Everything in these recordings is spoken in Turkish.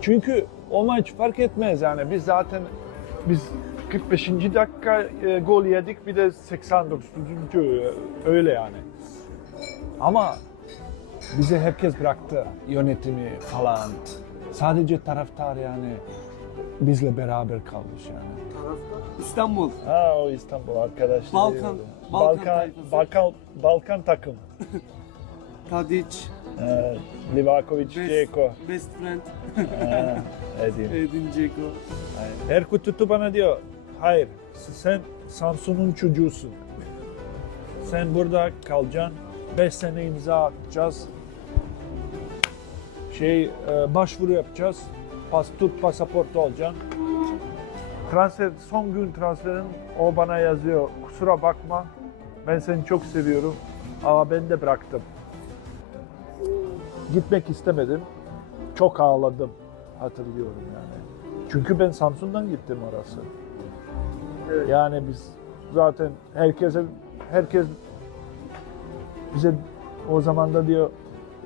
Çünkü o maç fark etmez yani biz zaten biz 45. dakika e, gol yedik bir de 89. e, öyle yani. Ama bize herkes bıraktı yönetimi falan. Sadece taraftar yani bizle beraber kalmış yani. Taraftar İstanbul. Ha o İstanbul arkadaşlar. Balkan- Balkan Balkan, tayfası. Balkan, Balkan takım. Tadic. Ee, Livakovic, Best, Ceko. best friend. Ha, Edin. Edin Dzeko. Erkut tuttu bana diyor, hayır sen Samsun'un çocuğusun. Sen burada kalacaksın, 5 sene imza atacağız. Şey, e, başvuru yapacağız. Pas, Türk pasaportu alacaksın. Transfer, son gün transferin o bana yazıyor. Kusura bakma, ben seni çok seviyorum ama ben de bıraktım. Gitmek istemedim. Çok ağladım. Hatırlıyorum yani. Çünkü ben Samsun'dan gittim orası. Evet. Yani biz zaten herkese herkes bize o zaman da diyor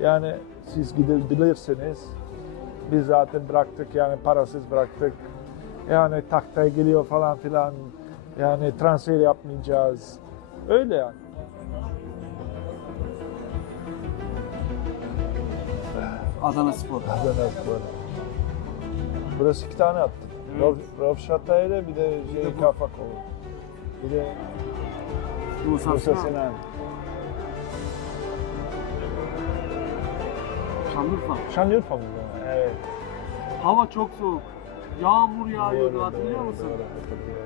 yani siz gidebilirsiniz. Biz zaten bıraktık yani parasız bıraktık. Yani taktaya geliyor falan filan. Yani transfer yapmayacağız. Öyle yani. Adana Spor. Adana Spor. Burası iki tane attım. Evet. Rav, Rav Şatay'la bir de şey, bu. Kafakov. Bir de Musa Musa Sinan. Şanlıurfa. Şanlıurfa mı? Evet. Hava çok soğuk. Yağmur yağıyordu Doğru, hatırlıyor doğru, musun? doğru, hatırlıyorum.